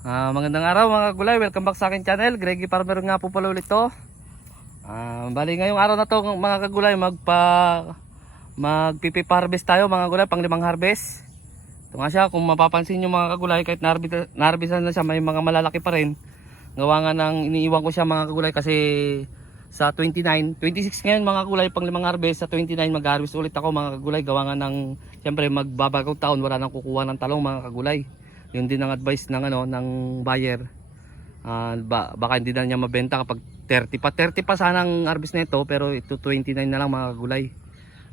Magandang araw mga kagulay, welcome back sa akin channel. Greggy Farmer nga po pala ulit to. Bali ngayong araw na to mga kagulay, magpipi-harvest tayo mga kagulay, pang 5 harvest. Ito nga siya, kung mapapansin nyo mga kagulay, kahit naharvestan na siya, may mga malalaki pa rin. Gawa nga ng iniiwan ko siya mga kagulay kasi sa 26 ngayon mga kagulay, pang 5 harvest. Sa 29 mag-harvest ulit ako mga kagulay. Gawa nga ng, siyempre magbabagong taon, wala nang kukuha ng talong mga kagulay. Yun din ang advice ng ng buyer. Baka hindi na niya mabenta kapag 30 pa sanang harvest nito, pero ito 29 na lang mga kagulay.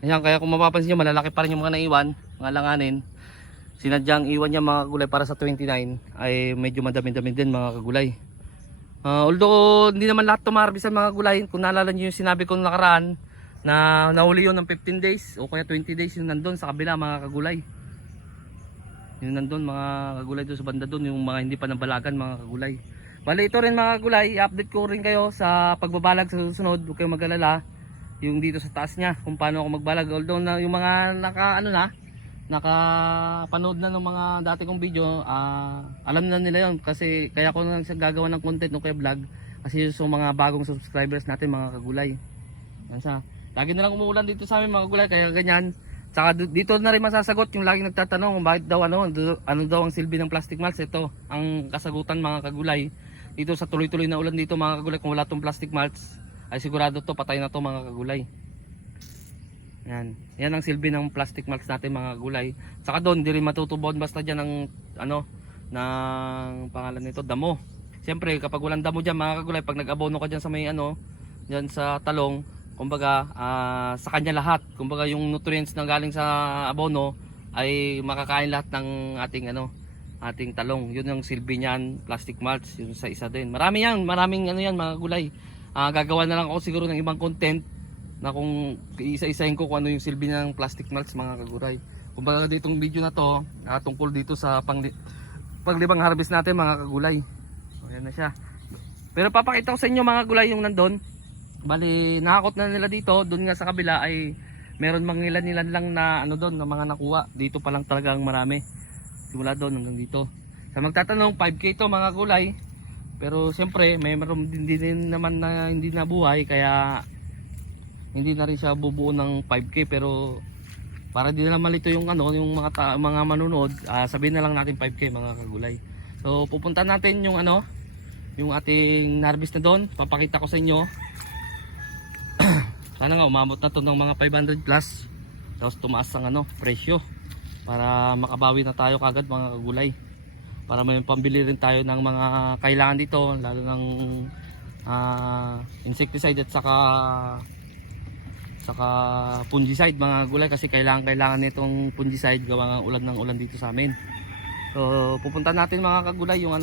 Ayan, kaya kung mapapansin niyo malalaki pa rin yung mga naiwan, mga langanin. Sinadyang iwan niya mga kagulay para sa 29 ay medyo madami-dami din mga kagulay. Although hindi naman lahat tumarbisan mga kagulay, kung naalala niyo yung sinabi ko nakaraan na nahuli yun ng 15 days o kaya 20 days yung nandun sa kabila mga kagulay. Yung nandun mga kagulay doon sa banda doon, yung mga hindi pa nabalagan mga kagulay. Bali ito rin mga kagulay, i-update ko rin kayo sa pagbabalag sa susunod. Huwag kayong mag-alala yung dito sa taas niya kung paano ako magbalag. Although na, yung mga nakapanood na ng mga dati kong video, alam na nila yon kasi kaya ko nang gagawa ng content no kaya vlog kasi yung mga bagong subscribers natin mga kagulay. Yan siya. Lagi na lang umuulan dito sa amin mga kagulay kaya ganyan. Saka dito na rin masasagot yung laging nagtatanong kung bakit daw ano daw ang silbi ng plastic mulch. Ito ang kasagutan mga kagulay. Dito sa tuloy-tuloy na ulan dito mga kagulay, kung wala tong plastic mulch ay sigurado to patay na to mga kagulay. Yan ang silbi ng plastic mulch natin mga kagulay. Saka doon hindi rin matutubon basta diyan ng ng pangalan nito, damo. Siyempre kapag walang damo diyan mga kagulay, pag nag-abono ka diyan sa may diyan sa talong, kumbaga sa kanya lahat, kumbaga yung nutrients na galing sa abono ay makakain lahat ng ating talong. Yun yung silbi niyan, plastic mulch, yun sa isa din. Maraming yan mga gulay. Gagawa na lang ako siguro ng ibang content na kung isa-isahin ko kung ano yung silbi ng plastic mulch mga kagulay. Kumbaga ditong video na to tungkol dito sa panglibang harvest natin mga kagulay. So yan na siya. Pero papakita ko sa inyo mga gulay yung nandun. Bali, nakakot na nila dito. Doon nga sa kabila ay meron mga ilan lang na doon na mga nakuha. Dito pa lang talagang marami. Simula doon hanggang dito. Sa magtatanong, 5K to mga gulay. Pero siyempre, may meron din naman na hindi nabuhay kaya hindi na rin siya bubuo ng 5K, pero para di na malito yung yung mga manunod, sabihin na lang natin 5K mga kagulay. So pupunta natin yung yung ating harvest na doon. Papakita ko sa inyo. Sana nga umabot na to ng mga 500 plus. Tapos tumaas ang presyo para makabawi na tayo kagad mga kagulay. Para may pambili rin tayo ng mga kailangan dito, lalo ng insecticide at saka fungicide mga kagulay, kasi kailangan nitong fungicide gawa ng ulan dito sa amin. So pupunta natin mga kagulay yung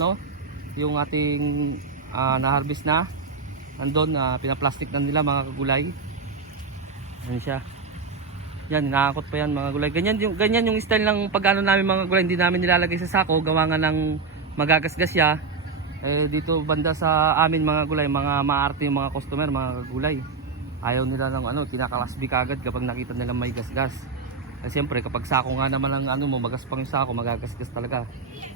yung ating na-harvest na. Nandun pinaplastic na nila mga kagulay. Yan siya. Yan, nakakot pa yan mga gulay. Ganyan yung style ng pag-ano namin mga gulay. Hindi namin nilalagay sa sako, gawa nga ng magagasgas siya. Dito banda sa amin mga gulay, mga maarte yung mga customer mga gulay. Ayaw nila ng kinakalasbi kagad kapag nakita nila may gasgas. Siyempre kapag sako nga naman ang magaspang yung sako, magagasgas talaga.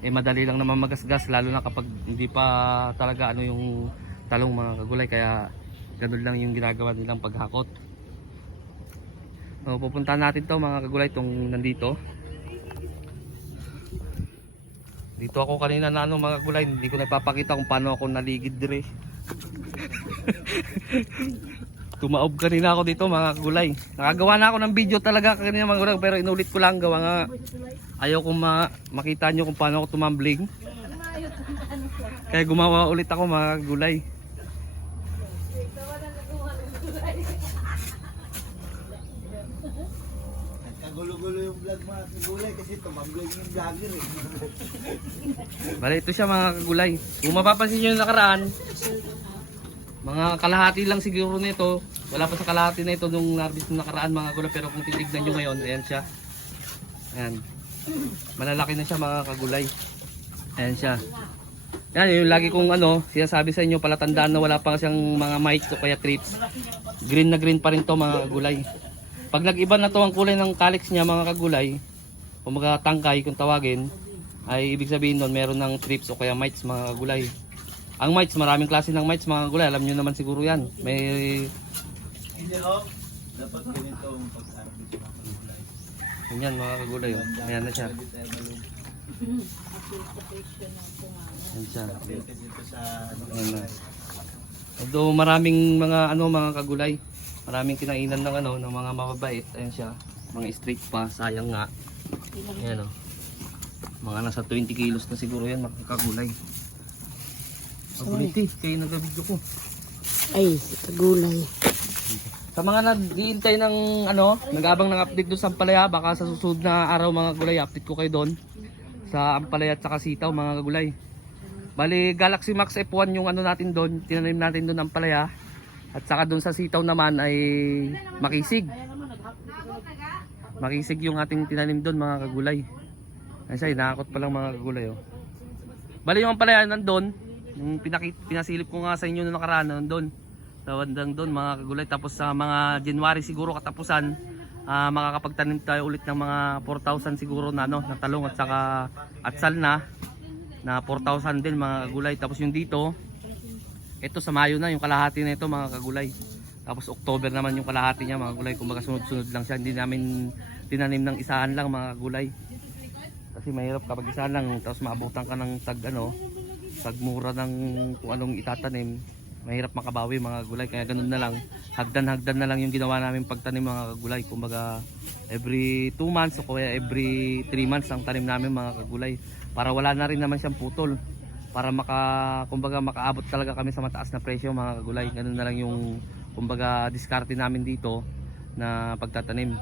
Madali lang naman magasgas, lalo na kapag hindi pa talaga yung talong mga kagulay. Kaya ganun lang yung ginagawa nilang paghakot. So, pupuntahan natin to mga kagulay, itong nandito. Dito ako kanina na mga kagulay, hindi ko napapakita kung paano ako naligid dire. Tumaob kanina ako dito mga kagulay. Nakagawa na ako ng video talaga kanina mga kagulay, pero inulit ko lang gawa nga ayaw kong makita nyo kung paano ako tumambling. Kaya gumawa ulit ako mga kagulay. Gulo-gulo yung vlog mga kagulay kasi tumambling yung vlogger eh. Bale ito siya mga kagulay. Kung mapapansin nyo yung nakaraan, mga kalahati lang siguro nito. Wala pa sa kalahati na ito nung harvest ng nakaraan mga kagulay. Pero kung titignan nyo ngayon, ayan siya. Ayan. Malalaki na siya mga kagulay. Ayan siya. Yan yung lagi kong sinasabi sa inyo, palatandaan na wala pa siyang mga mites o kaya trips. Green na green pa rin to mga kagulay. Pag nag-iba na to ang kulay ng calyx niya mga kagulay, o mga tangkay kung tawagin, ay ibig sabihin nun meron ng thrips o kaya mites mga kagulay. Ang mites, maraming klase ng mites mga kagulay, alam nyo naman siguro yan. May Hindi ho. Dapat ganito ang pag-arbit mga kagulay. yan mga kagulay, oh. Ayan na siya. Hindi tayo malungkot. Ayan siya. Dito sa ano. Ayan na. Although maraming mga mga kagulay, maraming kinainan ng ng mga mababait. Ayan siya, mga street pa, sayang nga. Ayan oh. Mga nasa 20 kilos na siguro yan mga kagulay. Aguliti, kayo nag-video ko. Ay, kagulay. Sa mga nag-iintay ng nag-abang ng update doon sa Ampalaya, baka sa susunod na araw mga kagulay, update ko kayo doon sa Ampalaya at saka Sitaw mga kagulay. Bali Galaxy Max F1 yung natin doon, tinanim natin doon ang Ampalaya. At saka doon sa Sitaw naman ay Makisig. Makisig yung ating tinanim doon mga kagulay. Ay siya, inakot pa lang mga kagulay oh. Bali yung Ampalaya nandun, yung pinasilip ko nga sa inyo noong nakaraan nandun. Sa bandang doon mga kagulay. Tapos sa mga January siguro katapusan, makakapagtanim tayo ulit ng mga 4,000 siguro na na talong at saka atsal na 4,000 din mga kagulay. Tapos yung dito, ito sa Mayo na yung kalahati na ito mga kagulay. Tapos October naman yung kalahati niya mga kagulay. Kumbaga sunod-sunod lang siya, hindi namin tinanim ng isahan lang mga kagulay. Kasi mahirap kapag isahan lang, tapos maabutan ka ng tagmura ng kung anong itatanim. Mahirap makabawi mga kagulay, kaya ganun na lang, hagdan na lang yung ginawa namin pagtanim mga kagulay. Kumbaga every 2 months o kaya every 3 months ang tanim namin mga kagulay, para wala na rin naman siyang putol, para kumbaga makaabot talaga kami sa mataas na presyo mga kagulay. Ganun na lang yung kumbaga diskarte namin dito na pagtatanim.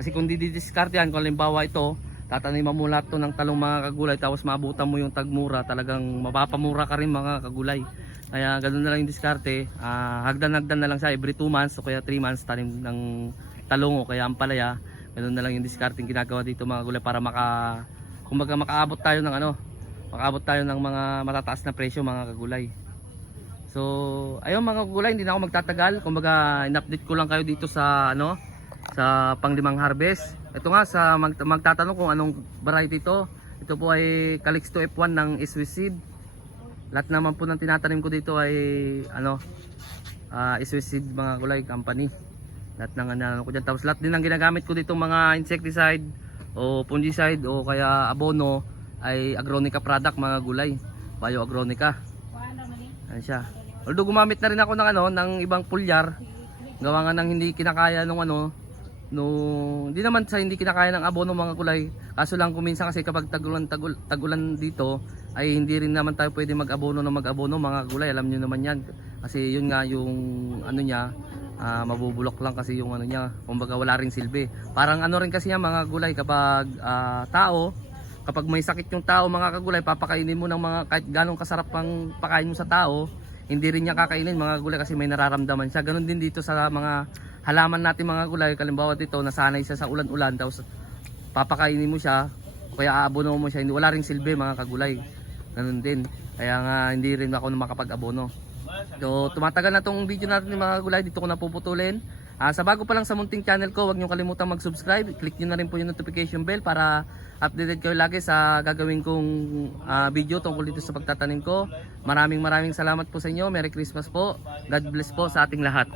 Kasi kung di-discarte yan, kung halimbawa ito tataniman mo lahat to ng talong mga kagulay, tapos maabutan mo yung tagmura, talagang mapapamura ka rin mga kagulay. Kaya ganoon na lang yung diskarte, hagdan na lang siya every 2 months o kaya 3 months tanim ng talong o kaya ampalaya. Ganoon na lang yung diskarte yung ginagawa dito mga kagulay, para kumbaga makaabot tayo ng mga matataas na presyo mga kagulay. So ayun mga kagulay, hindi na ako magtatagal. Kumbaga in-update ko lang kayo dito sa sa panglimang harvest. Ito nga sa magtatanong kung anong variety ito. Ito po ay Calixto F1 ng Swiss Seed. Lahat naman po ng tinatanim ko dito ay Swiss Seed mga kagulay company. Lahat ng ko dyan. Tapos lahat din ng ginagamit ko dito mga insecticide o fungicide o kaya abono ay Agronica product mga gulay. Bio Agronica. Ayan siya. Although gumamit na rin ako ng ibang pulyar. Gawa nga ng hindi kinakaya hindi naman sa hindi kinakaya ng abono mga kulay. Kaso lang kuminsan kasi kapag tagulan dito ay hindi rin naman tayo pwede mag-abono mga gulay. Alam niyo naman yan. Kasi yun nga yung niya, mabubulok lang kasi yung niya. Kumbaga wala ring silbi. Parang rin kasi yan mga gulay kapag kapag may sakit yung tao mga kagulay, papakainin mo ng mga kahit ganong kasarap pang pakain mo sa tao, hindi rin niya kakainin mga gulay kasi may nararamdaman siya. Ganon din dito sa mga halaman natin mga gulay. Kalimbawa dito, nasanay siya sa ulan-ulan, tapos papakainin mo siya, kaya aabono mo siya, wala ring silbi mga kagulay. Ganun din. Kaya nga hindi rin ako makapag-abono. So tumatagal na tong video natin mga kagulay, dito ko na puputulin. Sa bago pa lang sa munting channel ko, huwag niyo kalimutang mag-subscribe. Click niyo na rin po yung notification bell para updated kayo lagi sa gagawin kong video tungkol dito sa pagtatanim ko. Maraming salamat po sa inyo. Merry Christmas po. God bless po sa ating lahat.